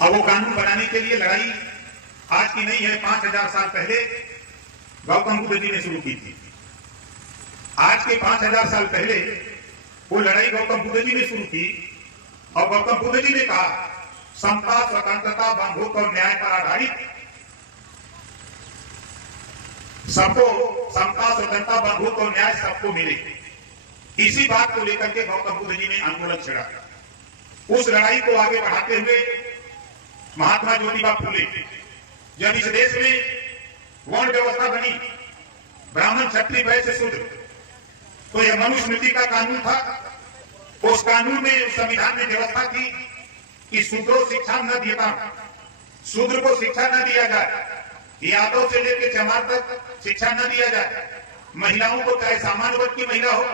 अब वो कानून बनाने के लिए लड़ाई आज की नहीं है, 5000 साल पहले गौतम बुद्ध जी ने शुरू की थी। आज के 5000 साल पहले वो लड़ाई गौतम बुद्ध जी ने शुरू की और गौतम बुद्ध जी ने कहा समता, स्वतंत्रता, बंधुत्व और न्याय पर आधारित सबको समता, स्वतंत्रता, बंधुत्व और न्याय सबको मिले। इसी बात को लेकर के गौतम बुद्ध जी ने आंदोलन छेड़ा। उस लड़ाई को आगे बढ़ाते हुए महात्मा ज्योतिबा फूले जब इस देश में वर्ण व्यवस्था बनी, ब्राह्मण, क्षत्रिय, वैश्य, शूद्र, तो यह मनुस्मृति का कानून था। उस कानून में, उस संविधान में व्यवस्था थी कि शूद्रों शिक्षा न देता, शूद्र को शिक्षा न दिया जाए, यादव से लेकर चमार तक शिक्षा न दिया जाए। महिलाओं को, चाहे सामान्य वर्ग की महिला हो,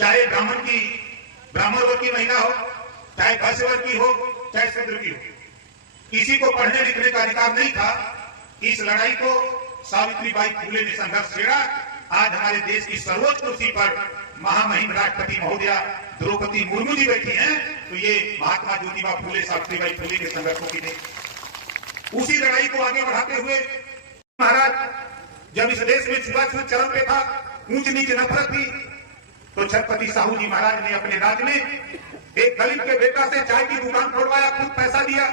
चाहे ब्राह्मण वर्ग की महिला हो, चाहे वैश्य वर्ग की हो, चाहे शूद्र की हो, किसी को पढ़ने लिखने का अधिकार नहीं था। इस लड़ाई को सावित्रीबाई फूले ने संघर्ष छेड़ा। आज हमारे देश की सर्वोच्च कुर्सी पर महामहिम राष्ट्रपति महोदया द्रौपदी मुर्मू जी बैठी हैं, तो ये महात्मा ज्योतिबा फूले, सावित्रीबाई फूले के संघर्षों की देन। उसी लड़ाई को आगे बढ़ाते हुए महाराज जब इस देश में छुआछूत चरम पे था, ऊंच नीच नफरत थी, तो छत्रपति साहू जी महाराज ने अपने राज्य में एक दलित के बेटा से चाय की दुकान खुलवाया, खुद पैसा दिया।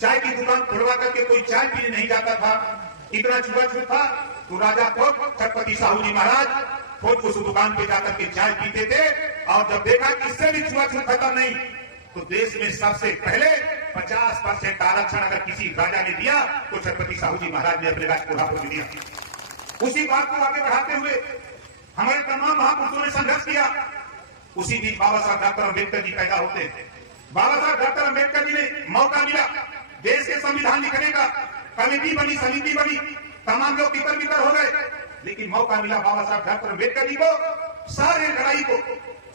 चाय की दुकान खुलवा करके कोई चाय पीने नहीं जाता था, इतना छुआछूत था। तो राजा कोट, छत्रपति साहू जी महाराज खुद उस दुकान पे जाकर के चाय पीते थे और जब देखा कि इससे भी छुआछूत खत्म नहीं, तो देश में सबसे पहले 50% आरक्षण अगर किसी राजा ने दिया तो छत्रपति साहू जी महाराज ने अपने राज्य कोल्हापुर में दिया। उसी बात को आगे बढ़ाते हुए हमारे तमाम महापुरुषों ने संघर्ष किया। उसी बीच बाबा साहब डॉक्टर अम्बेडकर जी पैदा होते हैं। बाबा साहब डॉक्टर अम्बेडकर जी ने मौका मिला देश के संविधान लिखने का, कमेटी बनी, समिति बनी, तमाम लोग तितर बितर हो गए, लेकिन मौका मिला बाबा साहब डॉक्टर अम्बेडकर जी को सारे लड़ाई को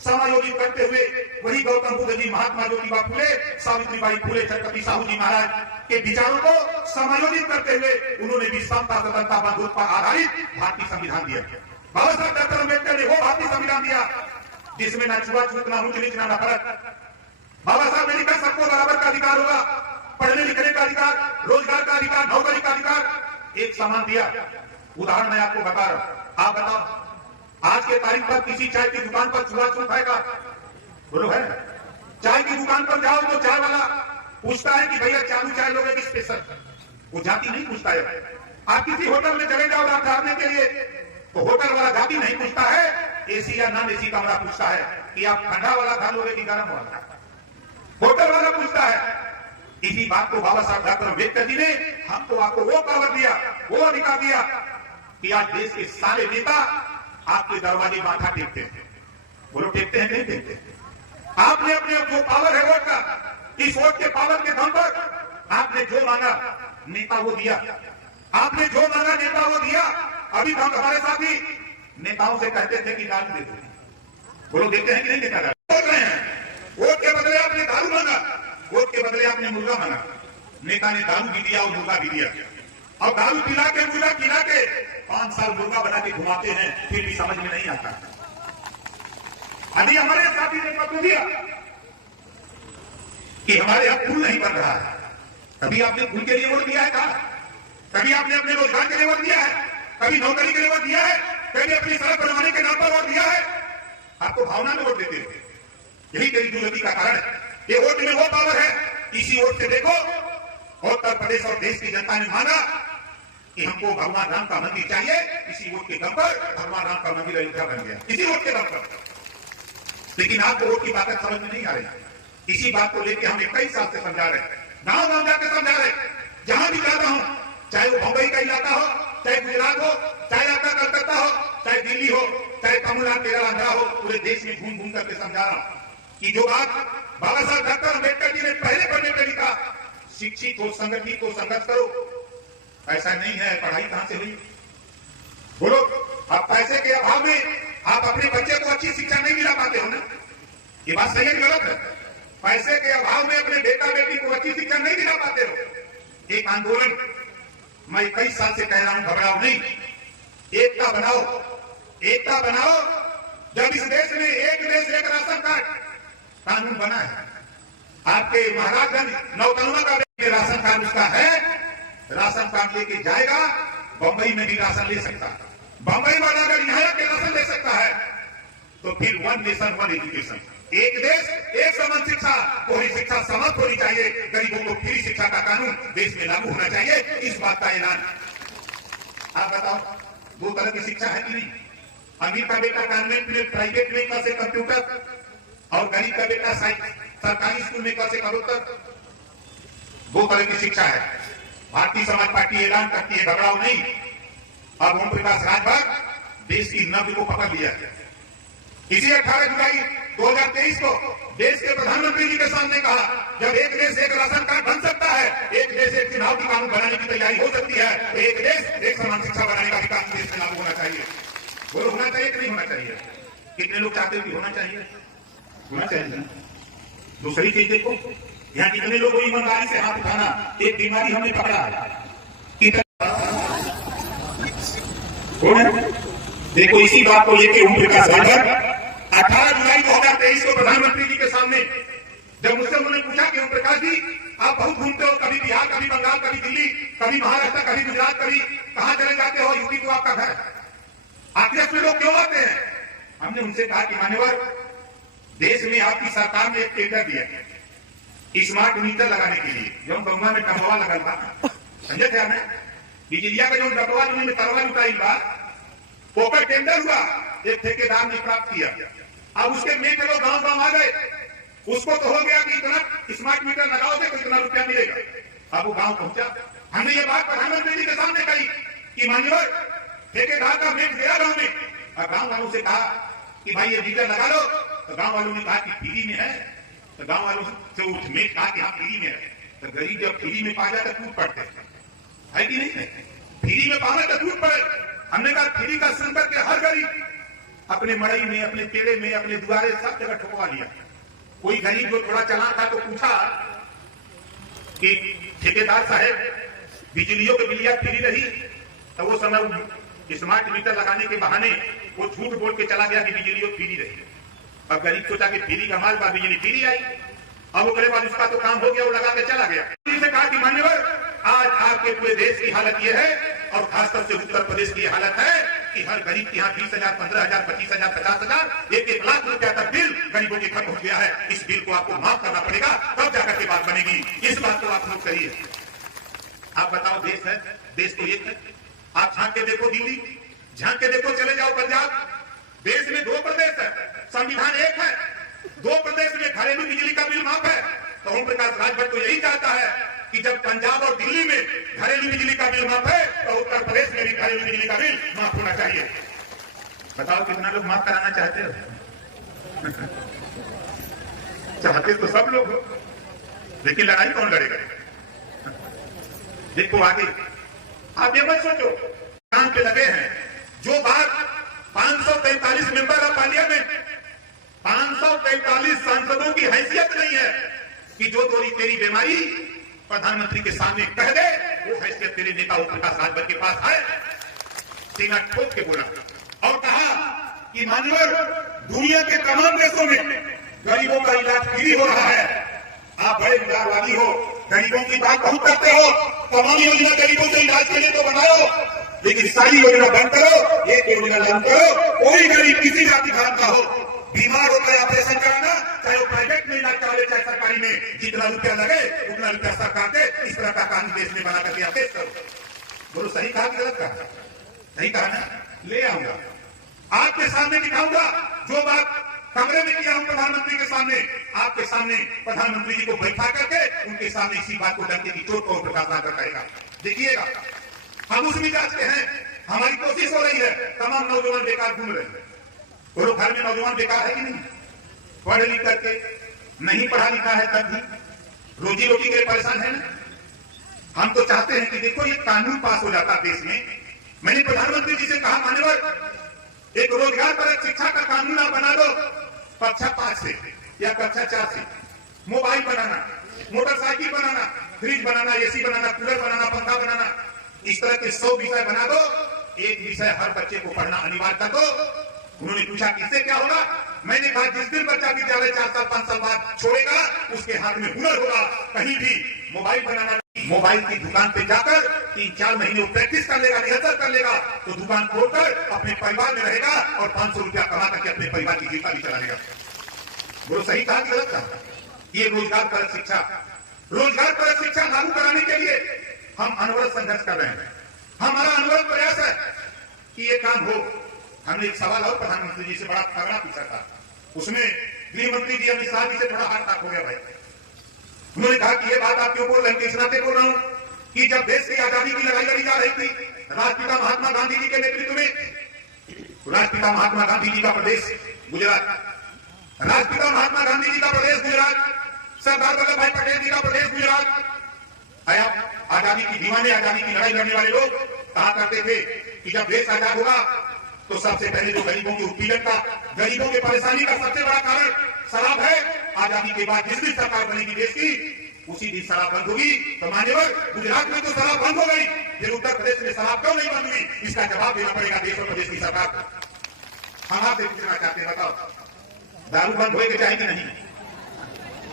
समायोजित करते हुए वही गौतम बुद्ध जी, महात्मा ज्योतिबा फूले, सावित्रीबाई फूले, छत्रपति साहू जी महाराज के विचारों को समायोजित करते हुए उन्होंने भी समता, स्वतंत्रता, बंधुत्व पर आधारित भारतीय संविधान दिया। बाबा साहब डॉक्टर अम्बेडकर ने वो भारतीय संविधान दिया जिसमें न छुआछूत, न ऊंच नीच, न नफरत। बाबा साहब ने लिखा सबको बराबर का अधिकार होगा, पढ़ने लिखने का अधिकार, रोजगार का अधिकार, नौकरी का अधिकार, एक समान दिया। उदाहरण मैं आपको बता रहा हूं, आप बताओ आज के तारीख पर किसी चाय की दुकान पर छुआछूत है का? बोलो है? चाय की दुकान पर जाओ तो चाय वाला पूछता है कि भैया चालू चाय लोगे कि स्पेशल? वो जाति नहीं पूछता है। आप किसी होटल में चले जाओ रात ठहरने के लिए, तो होटल वाला जाति नहीं पूछता है, एसी या नॉन एसी कमरा पूछता है कि आप ठंडा वाला खा लोगे कि गर्म वाला? होटल वाला पूछता है। इसी बात को बाबा साहब डॉक्टर अम्बेडकर जी ने हमको, आपको वो पावर दिया, वो अधिकार दिया कि आज देश के सारे नेता आपके दरवाजे माथा टेकते हैं। बोलो टेकते हैं नहीं टेकते? आपने अपने जो पावर है वोट का, इस वोट के पावर के दम पर आपने जो मांगा नेता वो दिया, आपने जो मांगा नेता वो दिया। अभी हम हमारे साथी नेताओं से कहते थे कि दारू दे दो, बोलो देते हैं कि नहीं देता? बोल रहे हैं वोट के बदले आपने दारू मांगा, वोट के बदले आपने मुर्गा मांगा। नेता ने दारू भी दिया और मुर्गा भी दिया, और दारू पिला के, मुर्गा पिला के 5 साल मुर्गा बना के घुमाते हैं, फिर भी समझ में नहीं आता। अभी हमारे साथी ने पत्र दिया कि हमारे यहाँ पुल नहीं बन रहा है। कभी आपने पुल के लिए वोट दिया है? कहा कभी आपने अपने रोजगार के लिए वोट दिया है? कभी नौकरी के लिए वोट दिया है? कभी अपनी सड़क बनवाने के नाम पर वोट दिया है? आपको भावना में वोट देते हैं। यही तेरी दुर्गति का कारण है। ये वोट में वो पावर है। इसी वोट से देखो उत्तर प्रदेश और देश की जनता ने माना कि हमको भगवान राम का मंदिर चाहिए। इसी वोट के दम पर भगवान राम का मंदिर अयोध्या बन गया, इसी वोट के दम पर। लेकिन आपको वोट की बात समझ में नहीं आ रही। इसी बात को लेकर हम 21 साल से समझा रहे हैं, गांव गांव जाकर समझा रहे हैं। जहां भी जाता हूं, चाहे वो बंबई का इलाका हो, चाहे गुजरात हो, चाहे आपका कलकत्ता हो, चाहे दिल्ली हो, चाहे तमिलनाडु, केरल, आंध्रा हो, पूरे देश में घूम घूम करके समझा रहा हूं कि जो बात बाबा साहब डॉक्टर अम्बेडकर जी ने पहले पढ़ने पे लिखा, शिक्षित हो, संगठित हो, संघर्ष करो। ऐसा नहीं है। पढ़ाई कहां से हुई? बोलो। अब पैसे के अभाव में आप अपने बच्चे को अच्छी शिक्षा नहीं दिला पाते हो ना? ये बात सही है गलत है? पैसे के अभाव में अपने बेटा बेटी को अच्छी शिक्षा नहीं दिला पाते हो। एक आंदोलन मैं 21 साल से कह रहा हूं, घबराओ नहीं, एकता बनाओ, एकता बनाओ। जब इस देश में एक देश एक राशन कार्ड कानून बना है, आपके महाराजगंज नौतनवा का कार्ड लेके जाएगा, बंबई में भी राशन ले सकता है। बंबई वाला अगर यहाँ के राशन ले सकता है तो फिर वन नेशन वन एजुकेशन, एक देश एक समान शिक्षा, पूरी शिक्षा समाप्त होनी चाहिए। गरीबों को फ्री शिक्षा का कानून देश में लागू होना चाहिए, इस बात का ऐलान। आप बताओ, दो तरह की शिक्षा है कि नहीं? अमीर का बेटा गवर्नमेंट में प्राइवेट में कर से कंप्यूटर, और गरीब का बेटा सरकारी स्कूल में कर से कबूतर। दो तरह की शिक्षा है। भारतीय समाज पार्टी ऐलान करती है, घबराओ नहीं। अब ओम प्रकाश राजभर देश की नब्ज को पकड़ लिया है। इसी 18 जुलाई 2023 को देश के प्रधानमंत्री जी के सामने कहा, जब एक देश एक राशन कार्ड बन सकता है, एक देश एक चुनाव की कानून बनाने की तैयारी हो सकती है, तो एक देश एक समान शिक्षा बनाने का अधिकार देश में लागू होना चाहिए। वो होना चाहिए कि नहीं होना चाहिए? कितने लोग चाहते हैं कि होना चाहिए? होना चाहिए। दूसरी चीज देखो, यहाँ कितने लोग ईमानदारी से हाथ उठाना, एक बीमारी हमने पकड़ा है। देखो, इसी बात को लेकर ओम प्रकाश राजभर 18 जुलाई 2023 को प्रधानमंत्री जी के सामने जब मुझसे उन्होंने पूछा कि ओम प्रकाश जी, आप बहुत घूमते हो, कभी बिहार, कभी बंगाल, कभी दिल्ली, कभी महाराष्ट्र, कभी गुजरात, कभी कहां चले जाते हो, यूपी तो आपका घर, आखिर में लोग क्यों आते हैं? हमने उनसे कहा कि मान्यवर, देश में आपकी सरकार ने एक टेंडर दिया स्मार्ट मीटर लगाने के लिए, जो गंगा में टमवा लगल बा, समझे थे हमें? बिजलिया का जो डबवा में तरवा लुटाई बा, ओकर टेंडर हुआ, एक ठेकेदार ने प्राप्त किया। अब उसके में चलो गांव गांव आ गए, उसको तो हो गया कि इतना स्मार्ट मीटर लगाओगे तो इतना रुपया मिलेगा। अब वो गांव पहुंचा, हमने ये बात प्रधानमंत्री जी के सामने कही कि मान्यवर, ठेकेदार का मेट गया गांव में, और गांव वालों से कहा कि भाई ये मीटर लगा लो, तो गांव वालों ने कहा कि फ्री में है। तो गांव वालों से उसमें कहा कि हाँ फ्री में है। तो गरीब जब फ्री में पा जाता टूट पड़ते है कि नहीं है? फ्री में पाना तो टूट पड़े। हमने कहा फ्री का सुन करके हर गरीब अपने मड़ई में, अपने पेड़े में, अपने द्वारे सब जगह ठोकवा लिया। कोई गरीब जो थोड़ा चला था तो पूछा कि ठेकेदार साहब बिजलियों की बिलिया फ्री रही? तो वो समय स्मार्ट मीटर लगाने के बहाने वो झूठ बोल के चला गया कि बिजलियों फ्री रही। अब गरीब सोचा कि फ्री का माल बा, बिजली फ्री आई। अब उसके बाद उसका तो काम हो गया, वो लगा के चला गया। से कहा कि मान्यवर, आज आपके पूरे देश की हालत यह है, और खासतौर से उत्तर प्रदेश की हालत है कि हर गरीब के यहाँ 20,000, 15,000, 25,000, 50,000, 1-1 लाख रुपया तक बिल गरीबों के घर पहुंच गया है। इस बिल को आपको माफ करना पड़ेगा, तब जाकर के बात बनेगी। इस बात को आप नोट करिए। आप बताओ, देश है, देश तो एक है। आप झांक के देखो दिल्ली, झांक के देखो चले जाओ पंजाब। देश में 2 प्रदेश है, संविधान एक है, 2 प्रदेश में घरेलू बिजली का बिल माफ है। तो ओम प्रकाश राजभर तो यही चाहता है कि जब पंजाब और दिल्ली में घरेलू बिजली का बिल माफ है, तो उत्तर प्रदेश में भी घरेलू बिजली का बिल माफ होना चाहिए। बताओ कितना लोग माफ कराना चाहते हो? चाहते तो सब लोग हो, लेकिन लड़ाई कौन लड़ेगा? देखो आगे, आप ये मत सोचो काम पे लगे हैं। जो बात 543 मेंबर ऑफ पार्लियामेंट, 543 सांसदों की हैसियत नहीं है कि जो तेरी बीमारी प्रधानमंत्री के सामने कह दे, वो हैसियत तेरे नेता ओम प्रकाश राजभर के पास है। सीना ठोक के बोला और कहा कि मान्यवर, दुनिया के तमाम देशों में गरीबों का इलाज फ्री हो रहा है। आप बड़े उदारवादी हो, गरीबों की बात बहुत करते हो, तमाम योजना गरीबों के इलाज के लिए तो बनाओ, लेकिन सारी योजना बंद करो, एक योजना लागू करो। कोई गरीब किसी जाति धर्म का हो, बीमार होकर ऑपरेशन कराना, चाहे वो प्राइवेट में इलाज करा ले चाहे सरकारी में, जितना रुपया लगे उतना रुपया सरकार दे। इस तरह का कानून देश में बना करके आप पेश करो। बोलो सही कहा कि गलत कहा? सही कहा ना? ले आऊंगा, आपके सामने दिखाऊंगा। जो बात कमरे में किया हूं प्रधानमंत्री के सामने, आपके सामने प्रधानमंत्री जी को बैठा करके उनके सामने इसी बात को डंके की चोट को प्रकाश राजभर करेगा। देखिएगा, हम उस मिजाज के हैं। हमारी कोशिश हो रही है, तमाम नौजवान बेकार घूम रहे हैं। बोलो घर में नौजवान बेकार है कि नहीं? पढ़ लिख करके, नहीं पढ़ा लिखा है तब भी रोजी रोटी के लिए परेशान है ना। हम तो चाहते हैं कि देखो ये कानून पास हो जाता देश में। मैंने प्रधानमंत्री जी से कहा, मान्यवर, एक रोजगार परक शिक्षा का कानून आप बना दो, कक्षा 5 से या कक्षा 4 से। मोबाइल बनाना, मोटरसाइकिल बनाना, फ्रिज बनाना, एसी बनाना, कूलर बनाना, पंखा बनाना, इस तरह के 100 विषय बना दो। एक विषय हर बच्चे को पढ़ना अनिवार्य कर दो। उन्होंने पूछा किससे क्या होगा? मैंने कहा जिस दिन बच्चा विद्यालय 4 साल 5 साल बाद छोड़ेगा, उसके हाथ में हुनर होगा। कहीं भी मोबाइल बनाना, मोबाइल की दुकान पे जाकर 3-4 महीने प्रैक्टिस कर लेगा, रिहर्सल कर लेगा, तो दुकान खोलकर अपने परिवार में रहेगा और 500 रुपया कमा करके अपने परिवार की जीविका भी चला लेगा। वो सही कहा कि गलत कहा? ये रोजगार परक शिक्षा, रोजगार परक शिक्षा लागू कराने के लिए हम अनवरत संघर्ष कर रहे हैं। हमारा अनवरत प्रयास है कि ये काम हो। हमने एक सवाल और प्रधानमंत्री जी से बड़ा तगड़ा पूछा था, उसमें गृह मंत्री जी अमित शाह जी से थोड़ा हाथ ताक हो गया भाई। उन्होंने कहा कि ये बात आप क्यों बोल रहे हैं, इस नाते बोल रहा हूं कि जब देश की आजादी की लड़ाई लड़ी जा रही थी राष्ट्रपिता महात्मा गांधी जी के नेतृत्व में, राष्ट्रपिता महात्मा गांधी जी का प्रदेश गुजरात, राष्ट्रपिता महात्मा गांधी जी का प्रदेश गुजरात, सरदार वल्लभ भाई पटेल जी का प्रदेश गुजरात। आजादी की दीवाने, आजादी की लड़ाई लड़ने वाले लोग कहा करते थे कि जब देश आजाद होगा तो सबसे पहले जो गरीबों के उत्पीड़न का, गरीबों की परेशानी का सबसे बड़ा कारण शराब है। आजादी के बाद जिस दिन सरकार बनेगी देश की, उसी दिन शराब बंद होगी। तो मान्यवर, गुजरात में तो शराब बंद हो गई, फिर उत्तर प्रदेश में शराब क्यों नहीं बंद हुई? इसका जवाब देना पड़ेगा देश और प्रदेश की सरकार को। हम आपसे पूछना चाहते हैं, बताओ दारू बंद होएगी चाहिए कि नहीं?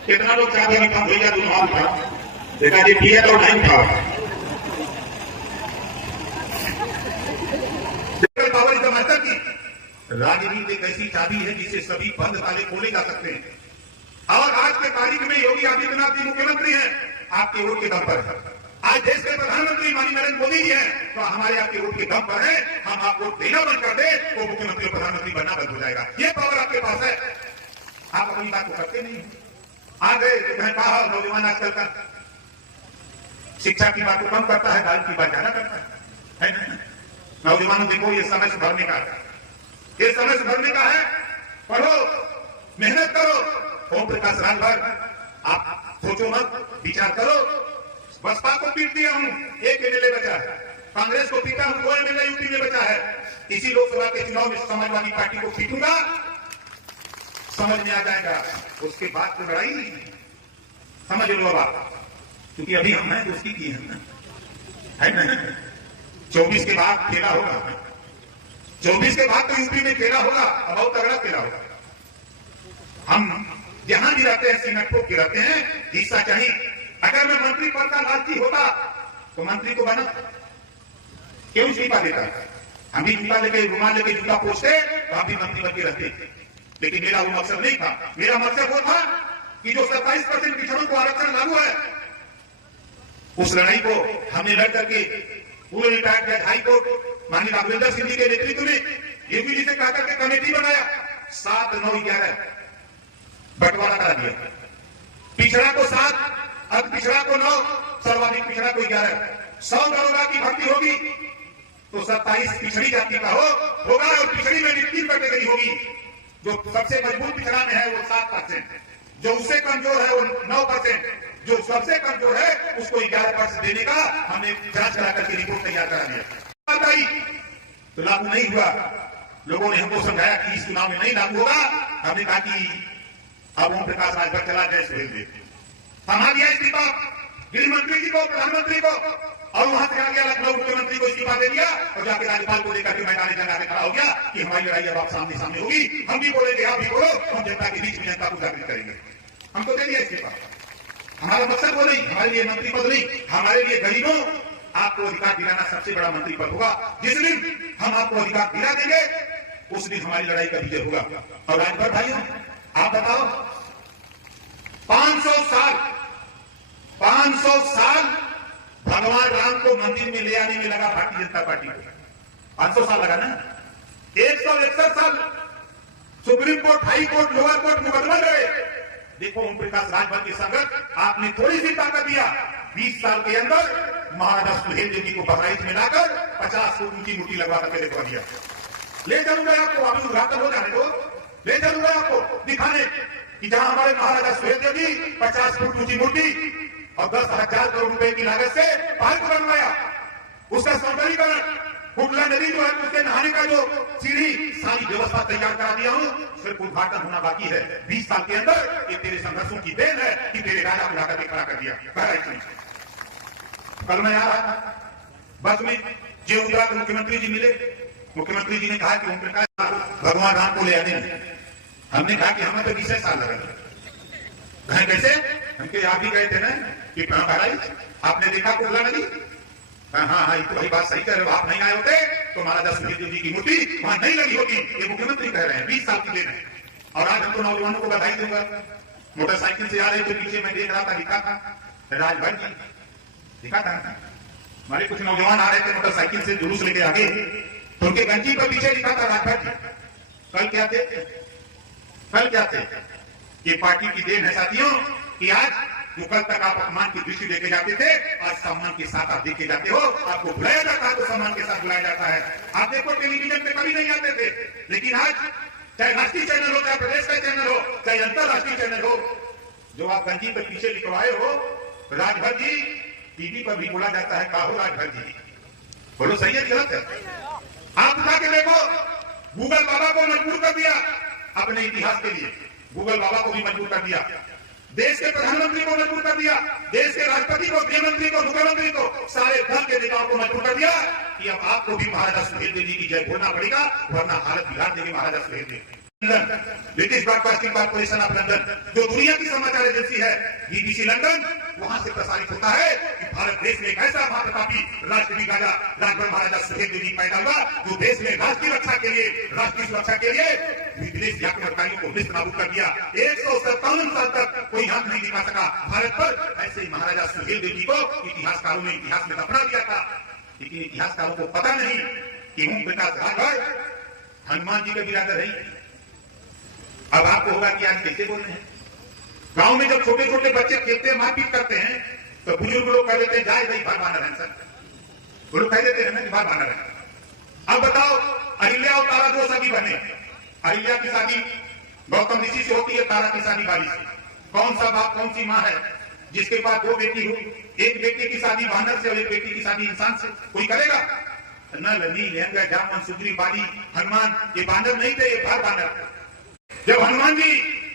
कितना लोग चाहते हैं बंद हो जाए? दोनों हाथ देखा जी, पिए तो नहीं था। पावर इज द मास्टर की। राजनीति एक ऐसी चाबी है जिसे सभी बंद ताले खोले जा सकते हैं। और आज के तारीख में योगी आदित्यनाथ जी मुख्यमंत्री हैं, आपके वोट के दम पर है। आज देश के प्रधानमंत्री माननीय नरेंद्र मोदी जी हैं, तो हमारे आपके वोट के दम पर है। हम आपको देना बंद कर दे तो मुख्यमंत्री और प्रधानमंत्री बनना बंद हो जाएगा। ये पावर आपके पास है। आप अपनी बात को करते नहीं। आ गए तो मैंने कहा नौजवान आजकल का शिक्षा की बात को कम करता है, दारू की बात ज्यादा करता है ना? नौजवानों देखो, ये समय सुधरने का है, ये समय सुधरने का है। पढ़ो, मेहनत करो। ओम प्रकाश राजभर, आप सोचो मत, विचार करो। बसपा को पीट दिया हूं, एक एमएलए बचा है। कांग्रेस को पीटा हूं, 2 एमएलए यूपी में बचा है। इसी लोकसभा के चुनाव में समाजवादी पार्टी को पीटूंगा, समझ में आ जाएगा। उसके बाद तो लड़ाई नहीं समझ लो आप, क्योंकि अभी हम हैं दोस्ती की है ना? 24 के बाद खेला होगा, 24 के बाद तो यूपी में खेला होगा, अब बहुत तगड़ा खेला होगा। हम जहां भी रहते हैं सीमेंट ठोक के रहते हैं, हिस्सा चाहिए। अगर मैं मंत्री पद का लालची होता तो मंत्री को बना क्यों इस्तीफा देता? हम भी जूता लेके, रुमाल लेके जूता पोछते तो हम भी मंत्री बन के रहते। लेकिन मेरा वो मकसद नहीं था। मेरा मकसद वो था कि जो 27% पिछड़ों को आरक्षण लागू है, उस लड़ाई को हमने लड़ करके पूरे रिटायर्ड जज हाईकोर्ट माननीय राघवेंद्र सिंह जी के नेतृत्व में यूपी जी से कहा करके कमेटी बनाया, 7, 9, 11 बंटवारा करा दिया। पिछड़ा को 7, अब पिछड़ा को 9, सर्वाधिक पिछड़ा को 11। 100 दरोगा की भर्ती होगी तो 27 पिछड़ी जाति का होगा और पिछड़ी में 3 कैटेगरी होगी। जो सबसे मजबूत पिछड़ा में है वो 7%, जो उससे कमजोर है वो 9%, जो सबसे कमजोर है उसको 11% देने का हमने जांच करा करके रिपोर्ट तैयार करा दिया। तो लागू नहीं हुआ। लोगों ने हमको समझाया कि इस चुनाव में नहीं लागू होगा। हमने कहा कि अब ओम प्रकाश राजभर चला जाए, सुहेल देव संभाल दिया इस्तीफा गृह मंत्री जी को, प्रधानमंत्री को, और वहां से आ गया लखनऊ मुख्यमंत्री को इस्तीफा दे दिया और जाके राज्यपाल को लेकर के मैदान जंग में खड़ा हो गया कि हमारी लड़ाई अब आप सामने सामने होगी। हम भी बोलेंगे, आप भी बोलो, हम जनता के बीच में जनता को जागृत करेंगे। हमको दे दिया इस्तीफा। हमारा मकसद वो नहीं, हमारे लिए मंत्री पद नहीं, हमारे लिए गरीबों आपको अधिकार दिलाना सबसे बड़ा मंत्री पद होगा। जिस दिन हम आपको अधिकार दिला देंगे उस दिन हमारी लड़ाई का विजय होगा। और राजभर भाइयों, आप बताओ, 500 साल भगवान राम को मंदिर में ले आने में लगा भारतीय जनता पार्टी को। 500 साल लगा ना? 161 साल supreme court, high court, lower court मुकदमा लड़े। देखो ओम प्रकाश राजभर की संगत आपने थोड़ी सी ताकत दिया। 20 साल के अंदर महाराजा सुहेल देव जी को बहराइच में लाकर 50 फुट ऊंची मूर्ति लगवा करके देखवा दिया। ले चलूंगा आपको, अभी उद्घाटन हो जाने दो, ले चलूंगा आपको दिखाने कि जहां हमारे महाराजा सुहेल देव जी 50 फुट ऊंची मूर्ति और 10,000 करोड़ रुपए की लागत से पार्क बनवाया। उसका सौंदर्यीकरण, कुंडला नदी जो है उसके नहाने का जो सीढ़ी, सारी व्यवस्था तैयार करा दिया हूं। सिर्फ उद्घाटन होना बाकी है। 20 साल के अंदर ये तेरे संघर्षों की देन है कि तेरे राजा को लाकर खड़ा कर दिया। कल मैं आ रहा था बस में, जो गुजरात मुख्यमंत्री जी मिले, मुख्यमंत्री जी ने कहा कि ओम प्रकाश भगवान राम को ले आने में। हमने कहा कि हमें तो 20 साल लगा। कैसे? हम के आप ही गए थे ना, कि बहराइच आपने देखा कुर्ला नदी? हाँ हाँ, ये तो वही बात सही कह रहे हो, आप नहीं आए होते तो महाराजा सुहेलदेव जी की मूर्ति वहां नहीं लगी होती। ये मुख्यमंत्री कह रहे हैं, 20 साल की देन है। और आज हमको नौजवानों को बधाई दूंगा। मोटरसाइकिल से आ रहे थे, पीछे मैं देख रहा था, लिखा था राजभर जी, लिखा था। हमारे कुछ नौजवान आ रहे थे मोटरसाइकिल से जुलूस लेके आगे, तो उनके गंजी पर पीछे लिखा था राजभर जी। कल क्या थे? कल क्या थे? ये पार्टी की देन है साथियों कि आज जो कल तक आप अपमान की दृष्टि लेके जाते थे, आज सम्मान के साथ आप देखे जाते हो। आपको बुलाया जाता है तो सम्मान के साथ बुलाया जाता है। आप देखो टेलीविजन पे कभी नहीं आते थे, लेकिन आज चाहे राष्ट्रीय चैनल हो, चाहे प्रदेश का चैनल हो, चाहे अंतरराष्ट्रीय चैनल हो, जो आप गंजी पर पीछे लिखवाए हो राजभर जी, टीवी पर भी बोला जाता है, कहा हो राजभर जी। बोलो सही है गलत है? आप उठा के देखो, गूगल बाबा को मजबूर कर दिया अपने इतिहास के लिए, गूगल बाबा को भी मजबूर कर दिया, देश के प्रधानमंत्री को मजबूर कर दिया, देश के राष्ट्रपति को, गृहमंत्री को, मुख्यमंत्री को, सारे दल के नेताओं को मजबूर कर दिया कि अब आपको भी महाराजा सुहेलदेव जी की जय बोलना पड़ेगा, वरना हालत बिगाड़ देंगे Maharaja Suheldev. British broadcasting corporation of London, जो दुनिया की समाचार एजेंसी है, बीबीसी लंदन, वहां से प्रसारित होता है कि भारत देश में एक ऐसा महाप्रतापी राष्ट्रीय राजा राजभर महाराजा सुहेलदेव जी पैदा हुआ, जो देश में राष्ट्रीय रक्षा के लिए, राष्ट्रीय सुरक्षा के लिए विदेशी आक्रमणकारियों को निष्ठ नाबूद कर दिया। 157 साल तक कोई हाथ नहीं दिखा सका भारत पर। ऐसे ही महाराजा सुहेलदेव जी को इतिहासकारों ने इतिहास में दफना दिया था, लेकिन इतिहासकारों को पता नहीं कि ओम प्रकाश राजभर हनुमान जी का बिरादर है। अब आपको होगा कि आज कैसे बोल रहे हैं। गांव में जब छोटे छोटे बच्चे खेलते हैं, मारपीट करते हैं, तो बुजुर्ग लोग कह देते हैं जाए भाई भाई बानर है सर, वो लोग कह देते हैं ना कि भाई बानर है। अब बताओ, अहिल्या और तारा दो सगी बने, अहिल्या की शादी गौतम ऋषि से होती है, तारा की शादी बाली से। कौन सा बाप कौन सी माँ है जिसके पास दो बेटी हो? एक बेटी की शादी बानर से और एक बेटी की शादी इंसान से कोई करेगा? नल नील अंग जामन सुग्रीव बाली हनुमान, ये बानर नहीं थे, ये भार बानर। जब हनुमान जी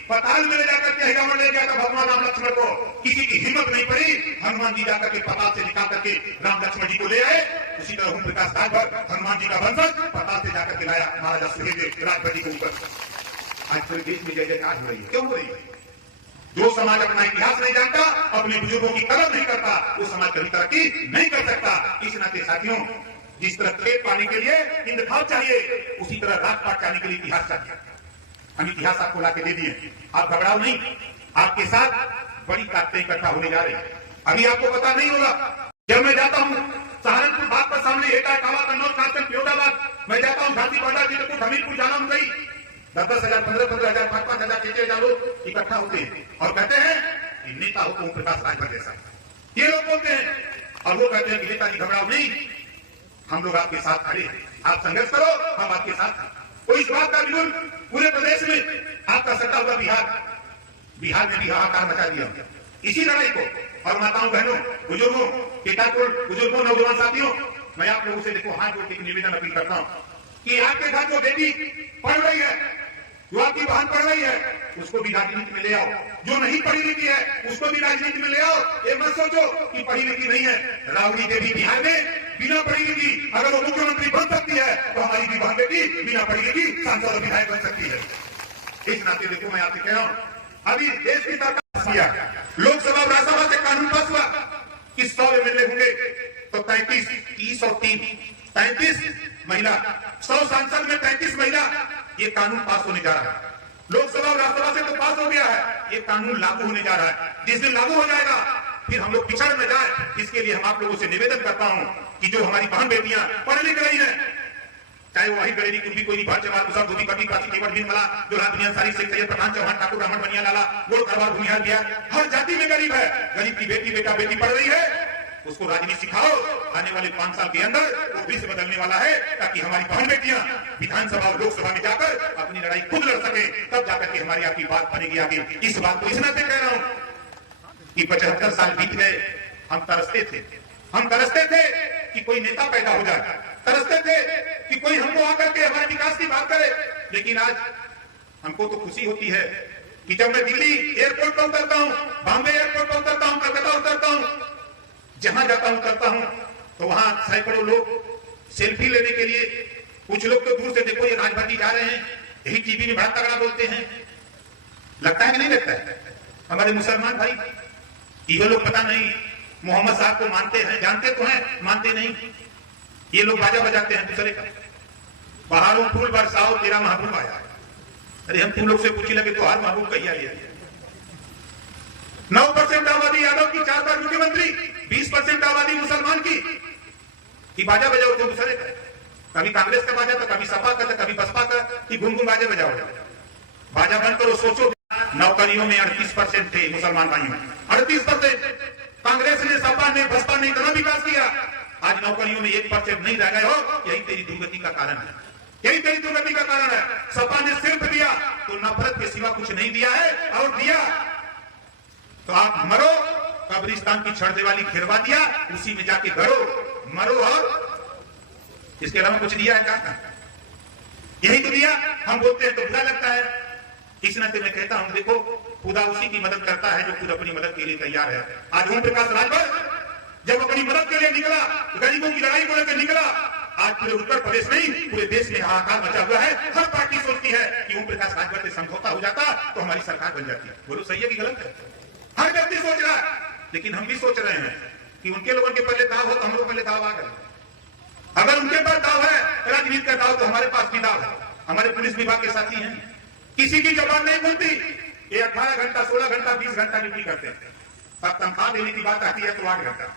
पताल में ले जाकर के हिरावण ले गया था भगवान राम लक्ष्मण को, किसी की हिम्मत नहीं पड़ी, हनुमान जी जाकर के पताल से निकाल करके राम लक्ष्मण जी को ले आए। उसी तरह ओम प्रकाश राजभर हनुमान जी का वंशज पताल से जाकर के लाया महाराजा सुहेलदेव राजभर जी को ऊपर। आज पूरे देश में जय जयकार हो रही है। क्यों हो रही है? जो समाज अपना इतिहास नहीं जानता, अपने बुजुर्गों की कदर नहीं करता, वो समाज कभी तरक्की नहीं कर सकता। इस नाते साथियों, जिस तरह खेत पाने के लिए इंद्रभाव चाहिए, उसी तरह राजपाट पाने के लिए इतिहास चाहिए। हम इतिहास आपको लाके दे दिए, आप घबराओ नहीं, आपके साथ बड़ी ताकतें इकट्ठा होने जा रही है। अभी आपको पता नहीं होगा, जब मैं जाता हूँ सहारनपुर बाग पर सामने एटा कावा कन्नौज कांचन पियोटाबाद, मैं जाता हूँ झांसी बांदा जिले हमीरपुर जाना हूँ, गई 10,000 15,000 5,000 6,000 लोग इकट्ठा होते हैं और कहते हैं कि नेता हो ओम प्रकाश राजभर जैसा। ये लोग बोलते हैं और वो कहते हैं कि नेताजी घबराओ नहीं, हम लोग आपके साथ खड़े हैं, आप संघर्ष करो, हम आपके साथ हैं। तो इस बात का विरोध पूरे प्रदेश में आपका सत्ता हुआ बिहार में भी हाहाकार मचा दिया इसी लड़ाई को। और माताओं बहनों बुजुर्गों बुजुर्गों नौजवान साथियों, मैं आप लोगों से देखो हाथ जोड़ के निवेदन अपील करता हूँ कि आपके घर जो बेटी पढ़ रही है, जो आपकी बहन पढ़ रही है, उसको भी राजनीति में ले आओ। जो नहीं पढ़ी लिखी है उसको भी राजनीति में ले आओ। ये मत सोचो कि पढ़ी लिखी नहीं है। राबड़ी देवी बिहार में बिना पढ़ी लिखी अगर वो मुख्यमंत्री बन सकती है, तो हमारी भी बहन बेटी बिना पढ़ी लिखी सांसद और विधायक बन सकती है। इस नाते देखो मैं आपसे कह रहा हूँ, अभी देश की सरकार लोकसभा और राज्यसभा से कानून पास हुआ कि 100 एमएलए होंगे तो 33 30 और 3 35 महिला, 100 सांसद में 35 महिला। ये कानून पास होने जा रहा है। लोकसभा और राज्यसभा से तो पास हो गया है, ये कानून लागू होने जा रहा है। जिस दिन लागू हो जाएगा फिर हम लोग पिछड़ न जाए, इसके लिए हम आप लोगों से निवेदन करता हूं कि जो हमारी बहन बेटियां पढ़ लिख रही हैं, चाहे वो वही गरीबी कुंभी कोई नहीं, भारत जवाब सब धोती पट्टी प्राची केवट भीम मला जो रात दुनिया सारी शेख सैयद पठान चौहान ठाकुर ब्राह्मण बनिया लाला गोड़ खरवार भूमिहार बिहार, हर जाति में गरीब है। गरीब की बेटी बेटा बेटी पढ़ रही है, उसको राजनीति सिखाओ। आने वाले 5 साल के अंदर वो विश्व बदलने वाला है, ताकि हमारी बहन बेटियां विधानसभा और लोकसभा में जाकर अपनी लड़ाई खुद लड़ सके, तब जाकर के हमारी आपकी बात बनेगी आगे। इस बात को इस नाते कह रहा हूं कि 75 साल बीत गए, हम तरसते थे कि कोई नेता पैदा हो जाए, तरसते थे कि कोई हमको आकर के हमारे विकास की बात करे। लेकिन आज हमको तो खुशी होती है कि जब मैं दिल्ली एयरपोर्ट पर उतरता हूं, बॉम्बे एयरपोर्ट पर उतरता हूं, कलकत्ता उतरता हूं, जहां जाता हूं करता हूं, तो वहां सैकड़ों लोग सेल्फी लेने के लिए, कुछ लोग तो दूर से देखो ये राजभर जी जा रहे हैं, यही टीवी में बड़ा तगड़ा बोलते हैं। लगता है कि नहीं लगता है? हमारे मुसलमान भाई ये लोग पता नहीं मोहम्मद साहब को मानते हैं, जानते तो हैं, मानते नहीं। ये लोग बाजा बजाते हैं दूसरे का, पहाड़ों फूल बरसाओ तेरा महबूब आया। अरे हम तुम लोग से पूछी लगे तो हर महबूब कहिया लिया। 9% आबादी यादव की, 4 बार मुख्यमंत्री, 20% आबादी मुसलमान की बाजा बजाओ तुम दूसरे का। कभी कांग्रेस का बाजा था, कभी सपा का था, कभी बसपा का, कि घूम घूम बाजे बजाओ। बाजा बंद करो। सोचो नौकरियों में 38% थे मुसलमान भाइयों में, 38%। कांग्रेस ने, सपा ने, बसपा ने इतना विकास किया, आज नौकरियों में 1% नहीं रह गए हो। यही तेरी दुर्गति का कारण है, यही तेरी दुर्गति का कारण है। सपा ने सिर्फ दिया तो नफरत के सिवा कुछ नहीं दिया है, और दिया तो आप मरो। कब्रिस्तान की छड़ दिवाली खिलवा दिया, उसी में जाके गड़ो, मरो, और इसके अलावा कुछ दिया है क्या? यही तो दिया। हम बोलते हैं तो बुरा लगता है। इस नाते मैं कहता हूं, देखो खुदा उसी की मदद करता है जो खुद अपनी मदद के लिए तैयार है। आज ओम प्रकाश राजभर जब अपनी मदद के लिए निकला, गरीबों की लड़ाई को लेकर निकला, आज पूरे उत्तर प्रदेश नहीं पूरे देश में हाहाकार मचा हुआ है। हर पार्टी सोचती है कि ओम प्रकाश राजभर से समझौता हो जाता तो हमारी सरकार बन जाती है। बोलो सही है कि गलत है? हर व्यक्ति सोच रहा है, लेकिन हम भी सोच रहे हैं कि उनके लोगों के पहले दाव हो तो हम लोग पहले दाव आ गए। अगर उनके पास दाव है, राजनीति का दाव, तो हमारे पास भी दाव है। हमारे पुलिस विभाग के साथी हैं, किसी की जबान नहीं खुलती। ये 18 घंटा, 16 घंटा, 20 घंटा ड्यूटी करते हैं। अब तनख्वाह देने की बात आती है तो 8 घंटा।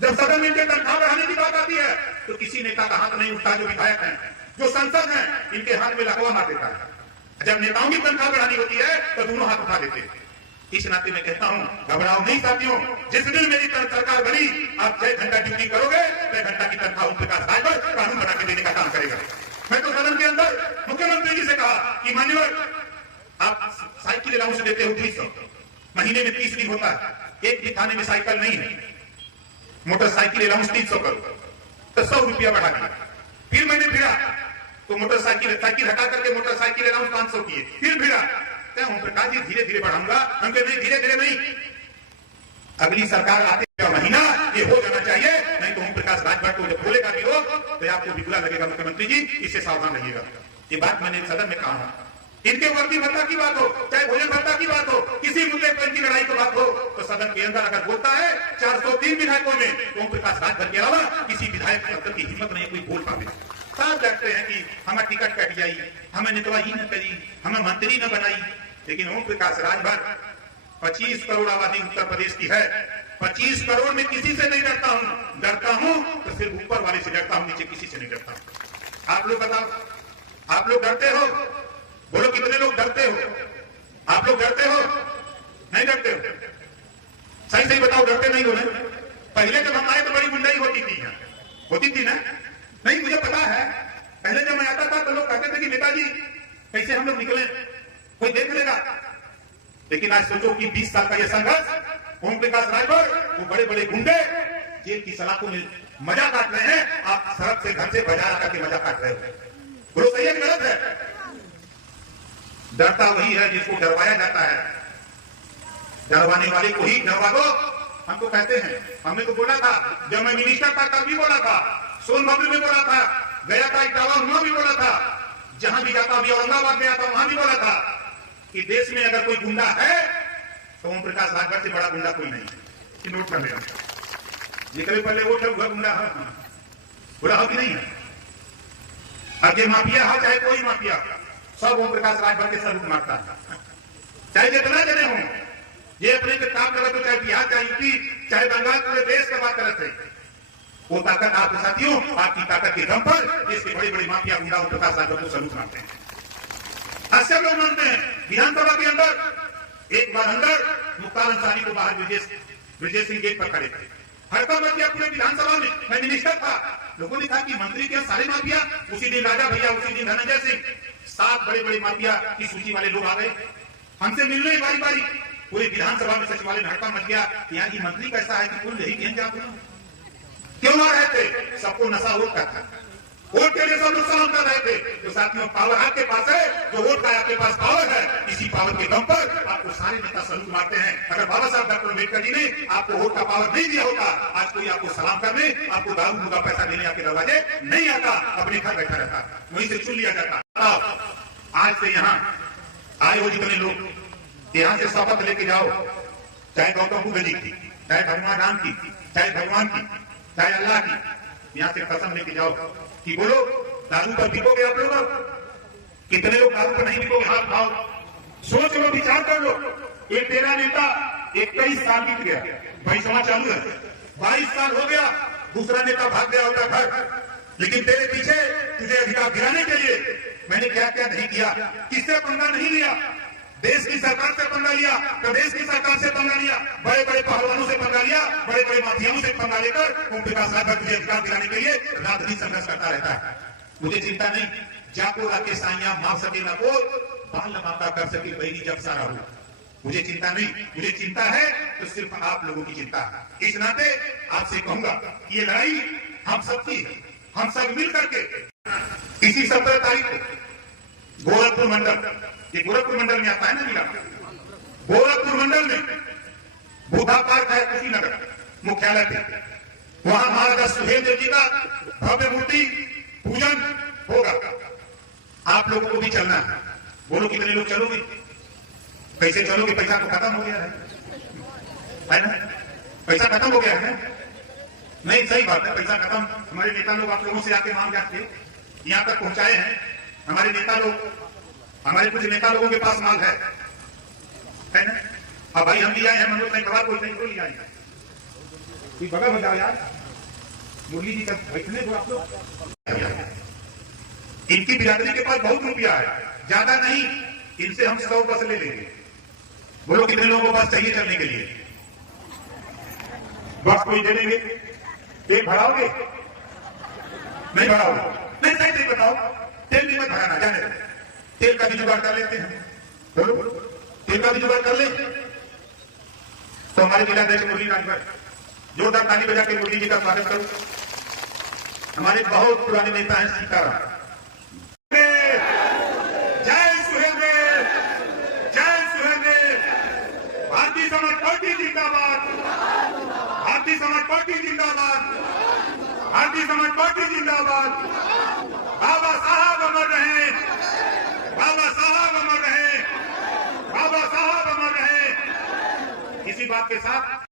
जब सदन में तनख्वाह बढ़ाने की बात आती है तो किसी नेता का हाथ नहीं उठता। जो विधायक हैं, जो सांसद हैं, इनके हाथ में लकवा मार देता है। जब नेताओं की तनख्वाह बढ़ानी होती है तो दोनों हाथ उठा देते हैं। इस नाते में कहता हूं, घबराओ नहीं साथियों। जिस दिन मेरी सरकार बनी, आप 6 घंटा ड्यूटी करोगे, 6 घंटा की तनख्वाह ओम प्रकाश राजभर कानून बना के देने का काम करेगा। मैं तो सदन के अंदर मुख्यमंत्री जी से कहा कि मान्यवर, आप साइकिल अलाउंस देते हो 200, महीने में 30 दिन होता है, एक भी थाने में साइकिल नहीं है, मोटरसाइकिल अलाउंस 300 करो, तो 100 रुपया बढ़ा दिया। फिर मैंने फिरा तो मोटरसाइकिल साइकिल हटा करके मोटरसाइकिल अलाउंस 500 किए। फिर फिरा, क्या ओम प्रकाश जी धीरे धीरे बढ़ाऊंगा? हमके नहीं, धीरे धीरे नहीं, अगली सरकार आते महीना ये हो जाना चाहिए, नहीं तो ओम प्रकाश राजभर को जब बोलेगा विरोध तो आपको भी बुरा लगेगा। मुख्यमंत्री जी इससे सावधान रहिएगा। ये बात मैंने सदन में कहा। इनके वर्दी भत्ता की बात हो, चाहे भोजन भत्ता की बात हो, किसी मुद्दे पर इनकी लड़ाई की बात हो, तो सदन के अंदर अगर बोलता है 403 विधायकों में, तो ओम प्रकाश राजभर के अलावा किसी विधायक की हिम्मत नहीं कोई बोल पावे। साफ कहते हैं कि हमें टिकट कट जाई, हमें नितवाई न करी, हमें मंत्री न बनाई। लेकिन ओम प्रकाश राजभर 25 करोड़ आबादी उत्तर प्रदेश की है। 25 करोड़ में किसी से नहीं डरता हूं। डरता हूं तो सिर्फ ऊपर वाले से डरता हूं, नीचे किसी से नहीं डरता हूं। आप लोग बताओ, आप लोग डरते हो? बोलो कितने लोग डरते हो? आप लोग डरते हो? नहीं डरते हो? सही सही बताओ, डरते नहीं हो ना? पहले जब हम आए तो बड़ी गुंडाई होती थी, होती थी ना? नहीं, मुझे पता है। पहले जब मैं आता था तो लोग कहते थे कि नेताजी कैसे हम लोग निकले, कोई देख लेगा। लेकिन आज सोचो कि 20 साल का यह संघर्ष, ओम प्रकाश राजभर, वो बड़े बड़े गुंडे जेल की सलाखों में मजा काट रहे हैं, आप सड़क से, घर से बाजार आकर के मजा काट रहे हो। बोलो सही है कि गलत है? डरता वही है जिसको डरवाया जाता है। डरवाने वाले को ही डरवा दो, हमको कहते हैं। हमने तो बोला था, जब मैं मिनिस्टर था तब भी बोला था, सोनभद्र में बोला था, गया था इटावा, वहां भी बोला था, जहां भी जाता, अभी औरंगाबाद गया था वहां भी बोला था कि देश में अगर कोई गुंडा है तो ओम प्रकाश राजभर से बड़ा गुंडा कोई नहीं है। नोट कर लेना, निकले पहले वो गुंडा है, बुरा हो कि नहीं है? आगे माफिया है, चाहे कोई माफिया, सब ओम प्रकाश राजभर के सरूप मारता है। चाहे जितना जने हो, ये अपने के काम करते, चाहे बिहार, चाहे यूपी, चाहे बंगाल, पूरे देश का बात करते, वो ताकत आपके साथियों, आपकी ताकत के दम पर देश के बड़े बड़े माफिया गुंडा ओम प्रकाश राजभर को सरूप मारते हैं। अक्सर लोग मानते हैं विधानसभा के अंदर एक बार अंदर मुख्तार अंसारी को बाहर ब्रिजेश सिंह गेट पर खड़े थे, हड़का मच गया पूरे विधानसभा में। मैं मिनिस्टर था, लोगों ने कहा कि मंत्री के सारे माफिया, उसी दिन राजा भैया, उसी दिन धनंजय सिंह, 7 बड़े बड़े माफिया की सूची वाले लोग आ गए हमसे मिलने बारी बारी। पूरे विधानसभा में सचिवालय में हड़का मच गया, यहाँ की मंत्री कैसा है कि कुल यही गहन जाते हैं। क्यों आ रहे थे? सबको नशा वोट का था, वोट के लिए सब लोग सलाम कर रहे थे। तो साथियों, पावर आपके पास है, जो वोट का आपके पास पावर है, इसी पावर के दम पर आपको सारे नेता सलूट मारते हैं। अगर बाबा साहब डॉक्टर अम्बेडकर जी ने आपको वोट का पावर नहीं दिया होता, आज कोई आपको सलाम करने, आपको दारू का पैसा देने आपके दरवाजे नहीं आता, अपने घर बैठा रहता, वहीं से चुन लिया जाता। आज से यहाँ आए हो जितने लोग, यहाँ से शपथ लेके जाओ, चाहे गौतम बुद्ध जी की, चाहे भगवान राम की, चाहे भगवान की, चाहे अल्लाह की, यहाँ से कसम लेके जाओ कि बोलो दारू पर बिकोगे आप लोग? कितने लोग दारू पर नहीं बिकोगे? हाथ उठाओ, सोच लो, विचार कर लो। एक तेरा नेता 21 साल बीत गया, 22वां चालू है, 22 साल हो गया, दूसरा नेता भाग गया होता घर, लेकिन तेरे पीछे तुझे अधिकार दिलाने के लिए मैंने क्या क्या नहीं किया। किससे पंगा नहीं लिया? देश की सरकार से पंगा लिया, प्रदेश की सरकार से पंगा लिया, बड़े बड़े पहलवानों से पंगा लिया, बड़े बड़े माफियाओं से पंगा लेकर ओम प्रकाश रावत तुझे अधिकार दिलाने के लिए रात दिन संघर्ष करता रहता है। मुझे चिंता नहीं, जाको लाके साइया मार सके ना को बाल लमाता कर सके बहनी जब सारा हो। मुझे चिंता नहीं, मुझे चिंता है तो सिर्फ आप लोगों की चिंता है। इस नाते आपसे कहूंगा ये लड़ाई हम सबकी है, हम सब मिल करके इसी 17 तारीख को गोरखपुर मंडल, ये गोरखपुर मंडल में आता है ना जिला, गोरखपुर मंडल में बुद्धा पार्क है कुशीनगर मुख्यालय पे, वहां महाराजा सुहेलदेव जी का भव्य मूर्ति पूजन होगा। आप लोगों को भी चलना है। बोलो कितने लोग चलोगे? कैसे चलोगे? पैसा तो खत्म हो गया है ना? पैसा खत्म हो गया है। नहीं, सही बात है, पैसा खत्म। हमारे नेता लोग आप लोगों से आके मांग जाके यहाँ तक पहुंचाए हैं। हमारे नेता लोग, हमारे कुछ नेता लोगों के पास माल है ना? अब भाई हम भी आए हैं, मनोज नहीं कोई नहीं कोई आए, कोई बगल हो जाओ यार, मुरली जी का बैठने दो आप लोग। इनकी बिरादरी के पास बहुत रुपया है, ज्यादा नहीं, इनसे हम 100 बस ले लेंगे। बोलो कितने लोगों को बस चाहिए चलने के लिए? बस कोई दे देंगे? एक भराओगे? नहीं भराओगे? नहीं, सही बताओ, तेल भी मत भराना, जाने दो, तेल का भी जुगाड़ कर लेते हैं। बोलो तेल का भी जुगाड़ कर ले तो हमारे जिलाध्यक्ष मुरली राजभर जोरदार ताली बजा के मुरली जी का स्वागत करो। हमारे बहुत पुराने नेता हैं सीताराम। जय सुहेलदेव, जय सुहेलदेव। भारतीय समाज पार्टी जिंदाबाद, भारतीय समाज पार्टी जिंदाबाद, भारतीय समाज पार्टी जिंदाबाद। बाबा साहब अमर रहे, बाबा साहब अमर रहे, बाबा साहब अमर रहे। इसी बात के साथ